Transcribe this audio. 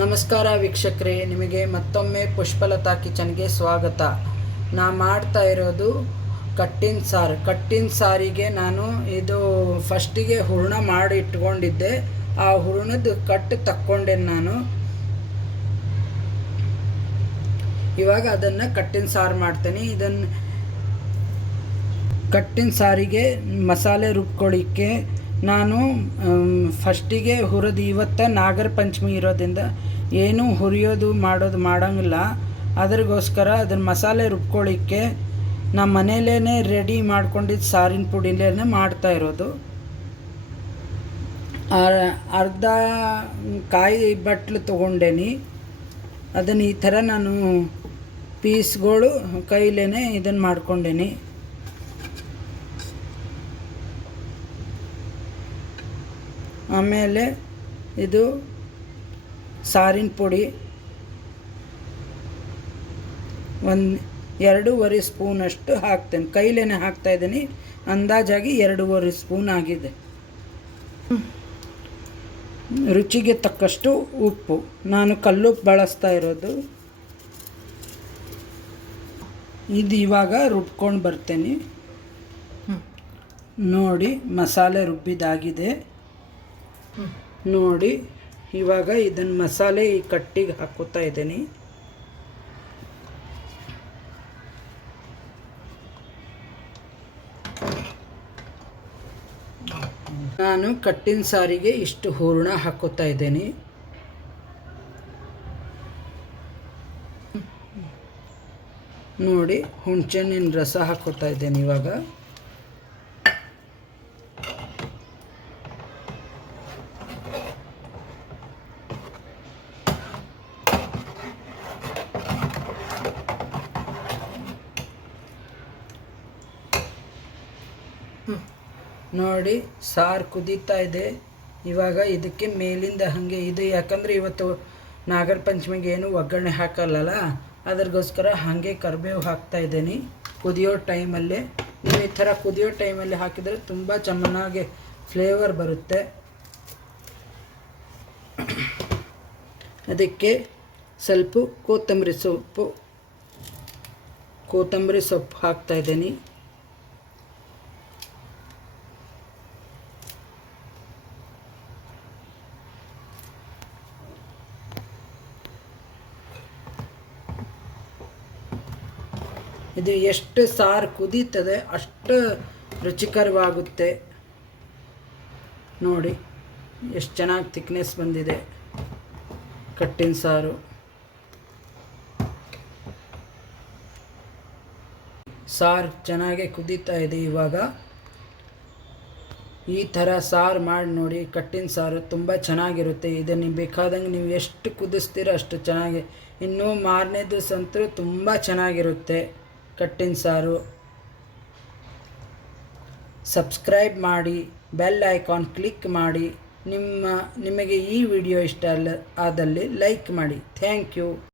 ನಮಸ್ಕಾರ ವೀಕ್ಷಕರೇ, ನಿಮಗೆ ಮತ್ತೊಮ್ಮೆ ಪುಷ್ಪಲತಾ ಕಿಚನ್ಗೆ ಸ್ವಾಗತ. ನಾ ಮಾಡ್ತಾ ಇರೋದು ಕಟ್ಟಿನ ಸಾರಿಗೆ ನಾನು ಇದು ಫಸ್ಟಿಗೆ ಹೂರಣ ಮಾಡಿ ಇಟ್ಕೊಂಡಿದ್ದೆ. ಆ ಹೂರಣದ ಕಟ್ಟು ತಕ್ಕೊಂಡೆ ನಾನು. ಇವಾಗ ಅದನ್ನು ಕಟ್ಟಿನ ಸಾರು ಮಾಡ್ತೇನೆ. ಇದನ್ನು ಕಟ್ಟಿನ ಸಾರಿಗೆ ಮಸಾಲೆ ರುಬ್ಕೊಳ್ಳಿಕ್ಕೆ ನಾನು ಫಸ್ಟಿಗೆ ಹುರಿದು, ಇವತ್ತು ನಾಗರ ಪಂಚಮಿ ಇರೋದ್ರಿಂದ ಏನೂ ಹುರಿಯೋದು ಮಾಡೋಂಗಿಲ್ಲ. ಅದ್ರಗೋಸ್ಕರ ಅದನ್ನು ಮಸಾಲೆ ರುಬ್ಕೊಳ್ಳಿಕ್ಕೆ ನಮ್ಮ ಮನೇಲೇ ರೆಡಿ ಮಾಡ್ಕೊಂಡಿದ್ದು ಸಾರಿನ ಪುಡಿಲೇ ಮಾಡ್ತಾ ಇರೋದು. ಅರ್ಧ ಕಾಯಿ ಬಟ್ಲು ತೊಗೊಂಡೇನಿ. ಅದನ್ನು ಈ ಥರ ನಾನು ಪೀಸ್ಗಳು ಕೈಲೇ ಇದನ್ನು ಮಾಡ್ಕೊಂಡೇನಿ. ಆಮೇಲೆ ಇದು ಸಾರಿನ ಪುಡಿ 2.5 ಸ್ಪೂನಷ್ಟು ಹಾಕ್ತೇನೆ. ಕೈಲೇ ಹಾಕ್ತಾಯಿದ್ದೀನಿ. ಅಂದಾಜಾಗಿ 2.5 ಸ್ಪೂನ್ ಆಗಿದೆ. ರುಚಿಗೆ ತಕ್ಕಷ್ಟು ಉಪ್ಪು. ನಾನು ಕಲ್ಲುಪ್ಪು ಬಳಸ್ತಾ ಇರೋದು. ಇದು ಇವಾಗ ರುಬ್ಕೊಂಡು ಬರ್ತೇನೆ. ನೋಡಿ, ಮಸಾಲೆ ರುಬ್ಬಿದಾಗಿದೆ ನೋಡಿ. ಇವಾಗ ಇದನ್ನು ಮಸಾಲೆ ಈ ಕಟ್ಟಿಗೆ ಹಾಕೋತಾ ಇದ್ದೀನಿ. ನಾನು ಕಟ್ಟಿನ ಸಾರಿಗೆ ಇಷ್ಟು ಹೂರಣ ಹಾಕೋತಾ ಇದ್ದೀನಿ. ನೋಡಿ, ಹುಣಸೆಹಣ್ಣಿನ ರಸ ಹಾಕೋತಾ ಇದ್ದೇನೆ ಇವಾಗ. ನೋಡಿ, ಸಾರು ಕುದೀತಾ ಇದೆ. ಇವಾಗ ಇದಕ್ಕೆ ಮೇಲಿಂದ ಹಾಗೆ ಇದು, ಯಾಕಂದರೆ ಇವತ್ತು ನಾಗರ ಪಂಚಮಿಗೆ ಏನು ಒಗ್ಗರಣೆ ಹಾಕಲ್ಲಲ್ಲ, ಅದ್ರಗೋಸ್ಕರ ಹಾಗೆ ಕರಿಬೇವು ಹಾಕ್ತಾ ಇದ್ದೀನಿ ಕುದಿಯೋ ಟೈಮಲ್ಲೇ. ನೀವು ಈ ಥರ ಕುದಿಯೋ ಟೈಮಲ್ಲಿ ಹಾಕಿದರೆ ತುಂಬ ಚೆನ್ನಾಗಿ ಫ್ಲೇವರ್ ಬರುತ್ತೆ. ಅದಕ್ಕೆ ಸ್ವಲ್ಪ ಕೊತ್ತಂಬರಿ ಸೊಪ್ಪು ಹಾಕ್ತಾ ಇದ್ದೀನಿ. ಇದು ಎಷ್ಟು ಸಾರು ಕುದೀತದೆ ಅಷ್ಟು ರುಚಿಕರವಾಗುತ್ತೆ. ನೋಡಿ ಎಷ್ಟು ಚೆನ್ನಾಗಿ ಥಿಕ್ನೆಸ್ ಬಂದಿದೆ ಕಟ್ಟಿನ ಸಾರು. ಸಾರು ಚೆನ್ನಾಗೆ ಕುದೀತಾ ಇದೆ. ಇವಾಗ ಈ ಥರ ಸಾರು ಮಾಡಿ ನೋಡಿ. ಕಟ್ಟಿನ ಸಾರು ತುಂಬ ಚೆನ್ನಾಗಿರುತ್ತೆ. ಇದನ್ನು ಬೇಕಾದಂಗೆ ನೀವು ಎಷ್ಟು ಕುದಿಸ್ತೀರೋ ಅಷ್ಟು ಚೆನ್ನಾಗಿ, ಇನ್ನೂ ಮಾರನೇ ದಿವಸ ಅಂತೂ ತುಂಬ ಚೆನ್ನಾಗಿರುತ್ತೆ ಕಟ್ಟಿನ ಸಾರು. ಸಬ್ಸ್ಕ್ರೈಬ್ ಮಾಡಿ, ಬೆಲ್ ಐಕಾನ್ ಕ್ಲಿಕ್ ಮಾಡಿ. ನಿಮಗೆ ಈ ವಿಡಿಯೋ ಇಷ್ಟ ಆದಲ್ಲಿ ಲೈಕ್ ಮಾಡಿ. Thank you.